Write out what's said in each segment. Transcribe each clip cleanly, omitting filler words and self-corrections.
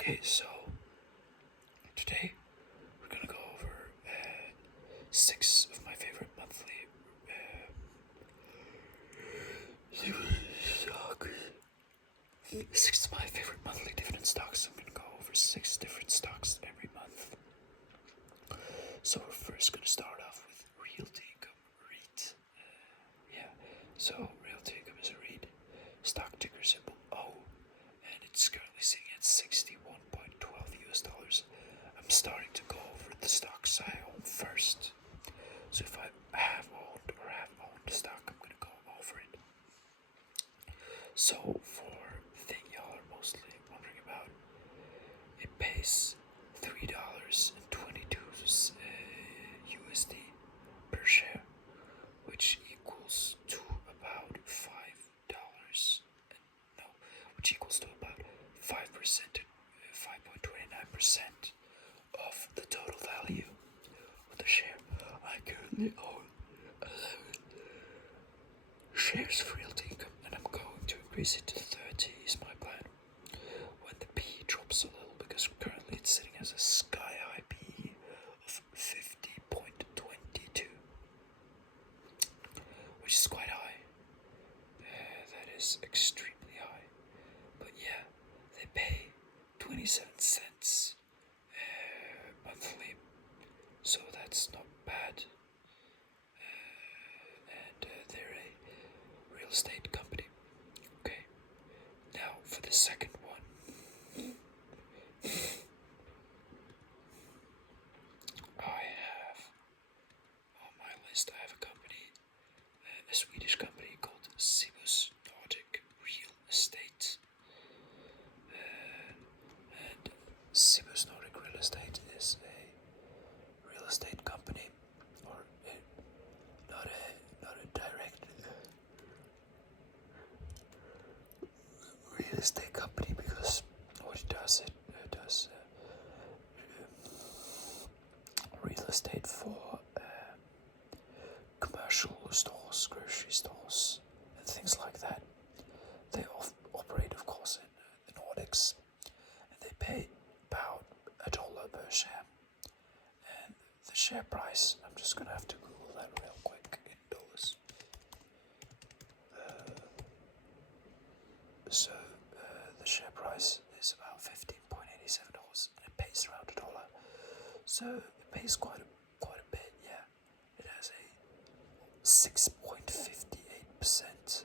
Okay, so today we're gonna go over six of my favorite monthly stocks. Six of my favorite monthly dividend stocks. I'm gonna go over six different stocks every month. So we're first gonna start off with Realty Income REIT. Yeah, so Realty Income is a REIT, stock ticker symbol O, and it's currently sitting at 61.12 US dollars. I'm starting to go over the stocks I own first. So if I have owned the stock, I'm gonna go over it. So for the thing y'all are mostly wondering about, it pays $3.22 USD per share, which equals to about $5. No, which equals to about 5%, 5.29% of the total value of the share. I currently own 11 shares of Realty Income, and I'm going to increase it to 30 is my plan. When the PE drops a little, because currently it's sitting as a sky high PE of 50.22, which is quite high. That is extremely high. But yeah, they pay 27 cents monthly, so that's not bad. And they're a real estate company. Okay, now for the second one. I have on my list, I have a company, a Swedish company called Cibus Nordic Real Estate. And Cibus Nordic Real Estate is a real estate company, or not a direct real estate company, because what it does, it does real estate for commercial stores, grocery stores, and things like that. They operate, of course, in the Nordics, and they pay about $1 per share. And the share price, I'm just gonna have to Google that real quick in dollars. The share price is about $15.87, and it pays around $1. So it pays quite a bit, yeah. It has a 6.58%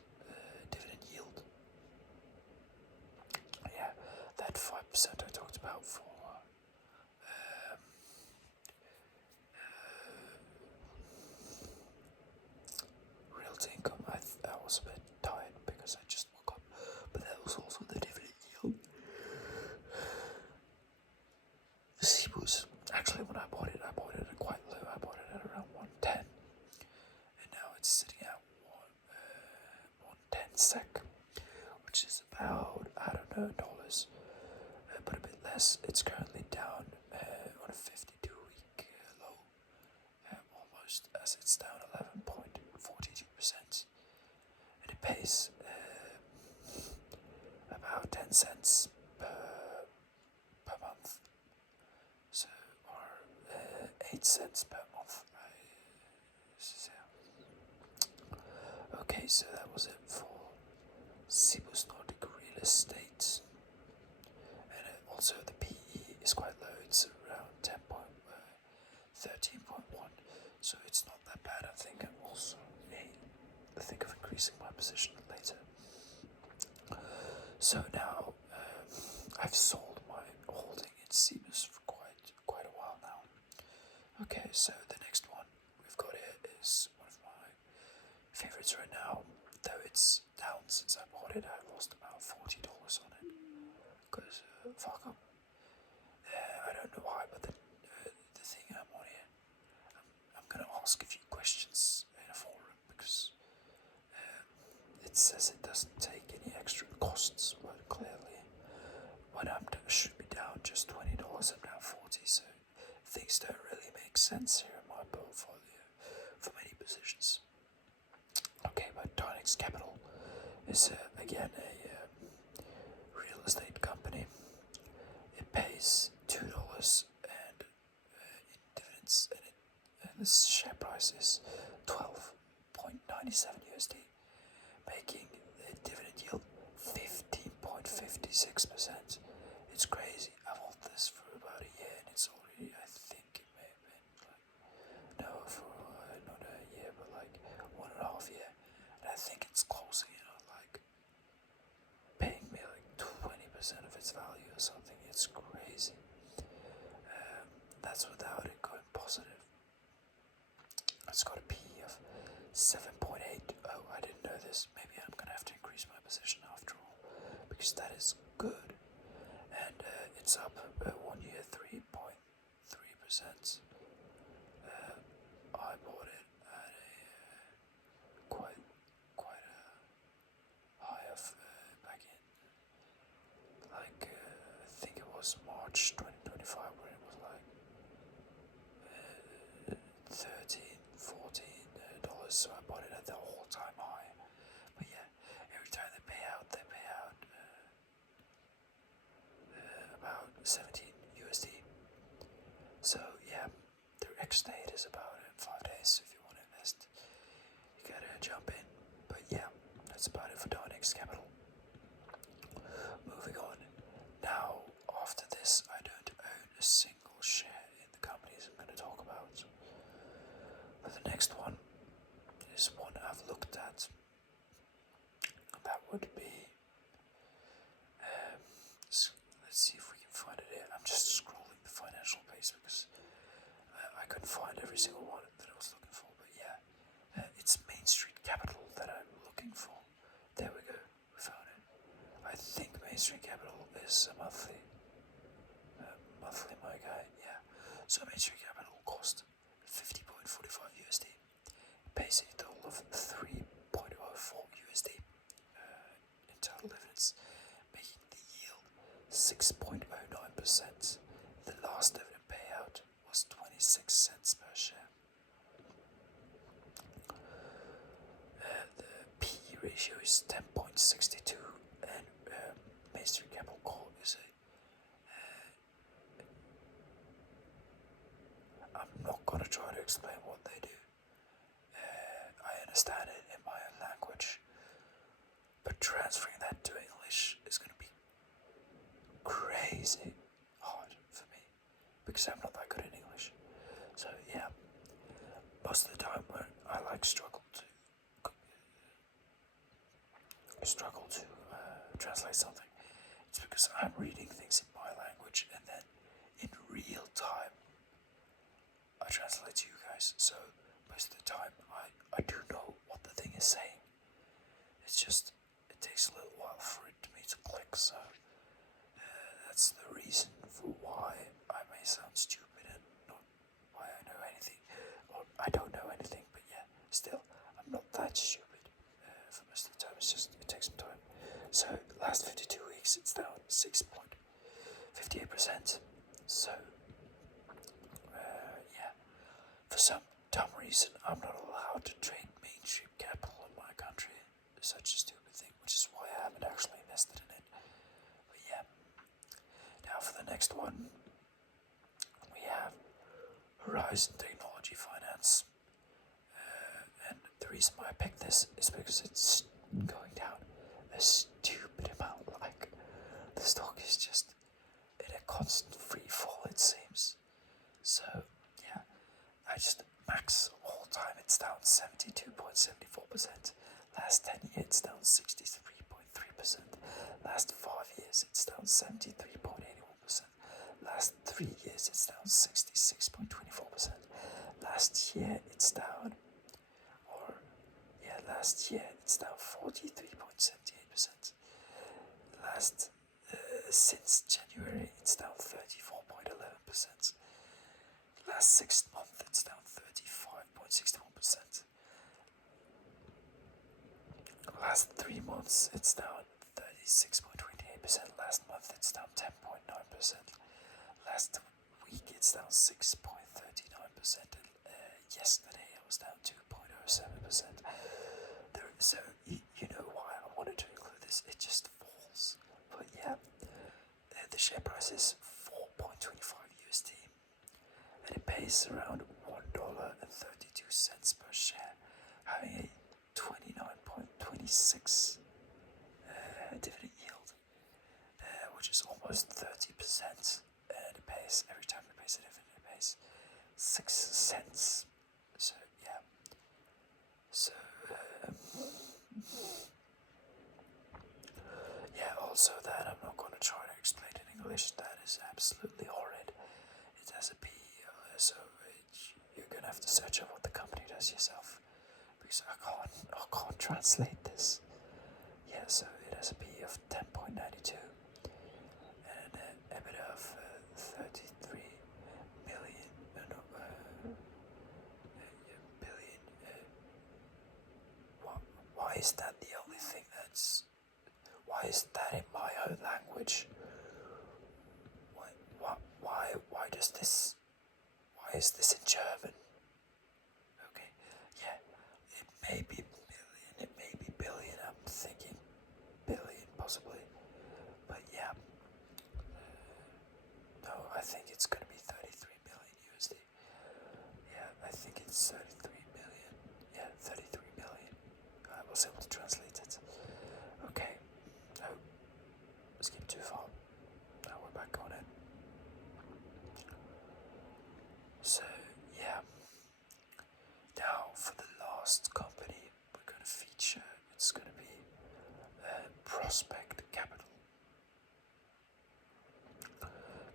dividend yield. Yeah, that 5% I talked about for Realty Income. I was a bit tired because I just woke up, but that was also the dividend yield. The Cibus, actually, when I bought it at quite low. I bought it at around 110, and now it's sitting at 110 SEK, which is about, I don't know, dollars, but a bit less. It's currently down on a 52-week low, almost, as it's down 11.42%, and it pays about 10 cents per month, so, or 8 cents per month. Okay, so that was it for Cibus Nordic Real Estate. And also the PE is quite low, it's around 13.1, so it's not that bad. I think I'm also think of increasing my position later. So now I've sold my holding in Cibus for quite a while now. Okay, so the next one we've got here is one of my favorites right now, though it's down since I bought it. I lost about $40 on it, because fuck up. I don't know why, but the thing I'm on here, I'm gonna ask a few questions in a forum, because it says it doesn't take any extra costs, but clearly when should be down just $20, I'm down 40, so things don't really make sense here in my portfolio for many positions. Okay, but Dynex Capital is again a real estate company. It pays $2 and in dividends, and this share price is 12.97 USD, making the dividend yield 15.56%. It's crazy. I've held this for about a year, and it's already, I think it may have been like, no, for not a year, but like 1.5 years. And I think it's closing in on like paying me like 20% of its value or something. It's crazy. That's without it going positive. It's got a PE of 7.8. Oh, I didn't know this. Maybe I'm gonna have to increase my position after all, because that is good. And it's up 1 year 3.3%. I bought it at a quite a high of back in like I think it was March 2025, where it was like 13, $14. So I bought it at the all-time high. But yeah, every time they pay out about 17 USD. So yeah, their ex-date is about 5 days. So if you want to invest, you gotta jump in. But yeah, that's about it for Darnix Capital. Moving on. Now, after this, I don't own a single share in the companies I'm going to talk about. But the next one is one I've looked at. That would be. Let's see if we can find it here. I'm just scrolling the financial page because I couldn't find every single one that I was looking for. But yeah, it's Main Street Capital that I'm looking for. There we go. We found it. I think Main Street Capital is a monthly my guy, yeah. So Main Street Capital cost 50.45 USD. Pays a total of 3.04 USD in total dividends, making the yield 6.09%. The last dividend payout was 26 cents per share. The PE ratio is 10.62, and Main Street Capital Corp is I'm not gonna try to explain what they do. I understand it in my own language, but transferring that to English is gonna be crazy hard for me because I'm not that good in English. So yeah, most of the time when I struggle to translate something, it's because I'm reading things in my language and then in real time I translate to you guys. So most of the time I do know what the thing is saying. It's just it takes a little while for it to me to click. So that's the reason for why I may sound stupid and not why I know anything, or I don't know anything. But yeah, still I'm not that stupid. For most of the time, it's just it takes some time. So last 52 weeks, it's down 6.58%. So yeah, for some dumb reason, I'm not allowed to trade Main Street Capital in my country. Such a stupid thing, which is why I haven't actually invested in it. But yeah, now for the next one, we have Horizon Technology Finance. And the reason why I picked this is because it's going down a stupid amount. Like, the stock is just in a constant free fall, it seems. So, yeah, I just max all time, it's down 72.74%. Last 10 years, it's down 63.3%. Last 5 years, it's down 73.81%. Last 3 years, it's down 66.24%. Last year, it's down, last year, it's down 43.78%. Since January, it's down 34.11%. Last 6 months, it's down 35.61%. Last 3 months, it's down 36.28%. Last month, it's down 10.9%. Last week, it's down 6.39%. Yesterday, it was down 2.07%. So, you know why I wanted to include this. It just falls. But yeah, the share price is 0.25 USD, and it pays around $1.32 per share, having a 29.26 dividend yield, which is almost 30%, and it pays every time it pays a dividend, it pays 6 cents. So yeah, so yeah. Also, that I'm not going to try to explain in English. That is absolutely horrid. It has a P, so you're gonna have to search up what the company does yourself, because I can't translate this. Yeah, so it has a P of 10.92 and an EBITDA of 33 million, billion. Why is that the only thing that's? Why is that in my own language? Why does this? Why is this in German? Okay, yeah, it may be million, it may be billion. I'm thinking billion possibly, but yeah, no, I think it's gonna be 33 million USD. Yeah, I think it's 33 million. Yeah, 33 million. I was able to translate it. Okay, no, skip too far. Now we're back on it. So yeah, now for the last company we're gonna feature, it's gonna be Prospect Capital,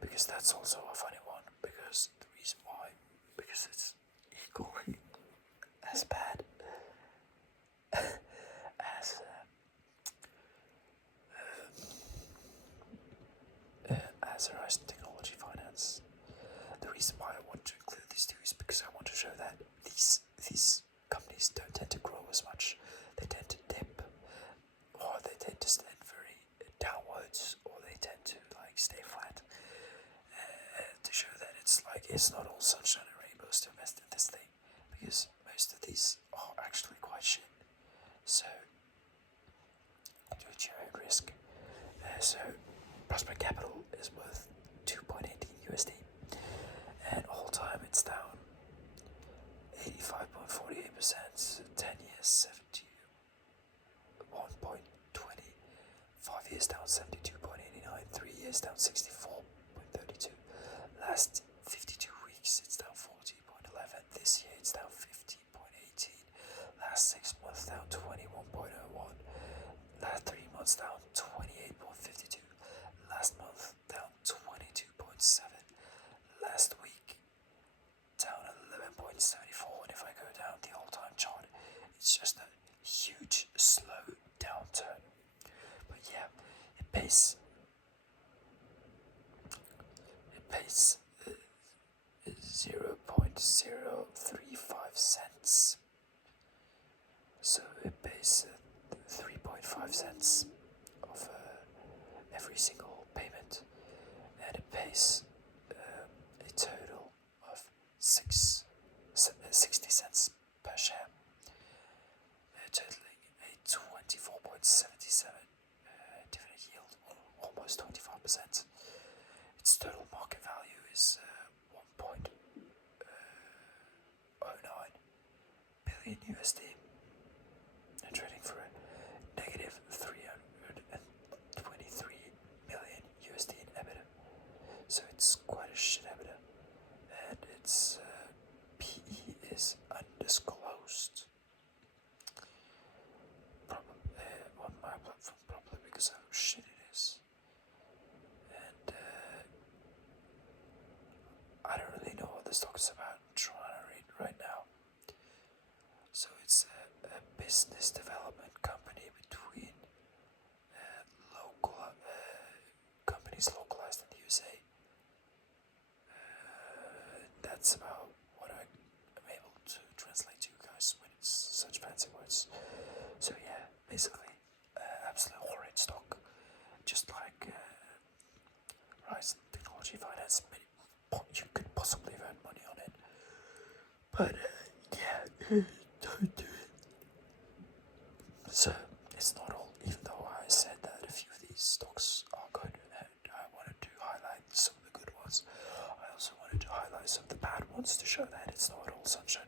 because that's also a funny one. Because the reason why, because it's equally as bad as Horizon Technology Finance. The reason why I want to include these two is because I want to show that these companies don't tend to grow as much. They tend to dip, or they tend to stand very downwards, or they tend to like stay flat. To show that it's not all sunshine and rainbows to invest in this thing, because most of these are actually quite shit. So do it your own risk. So Prospect Capital is worth 2.18 USD, and all time it's down 85.48%, 10 years 71.20, 5 years down 72.89, 3 years down 64.32, last 52 weeks it's down 40.11, this year it's down 15.18, last 6 months down 21.01, last 3 months down 28.52, last month down 22.7, last week down 11.74, and if I go down the all-time chart, it's just a huge slow downturn. But yeah, it pays 0.035 cents. So it pays 3.5 cents of every single payment, and it pays a total of 60 cents per share, totaling a 24.77 dividend yield, almost 25%. Its total market value is 1.09 billion USD, and trading for a negative 323 million USD in EBITDA. So it's quite a shit EBITDA, and its PE is undisclosed. Probably on my platform, probably because of how shit it is. And I don't really know what the stock is about. I'm trying to read right now. So it's a business development company between local companies localized in the USA. That's about what I am able to translate to you guys when it's such fancy words. So yeah, basically, absolute horrid stock, just like Horizon Technology Finance. You could possibly have earned money on it, but yeah, don't do it. So it's not all, even though I said that a few of these stocks are good, and I wanted to highlight some of the good ones. some of the bad ones to show that it's not all sunshine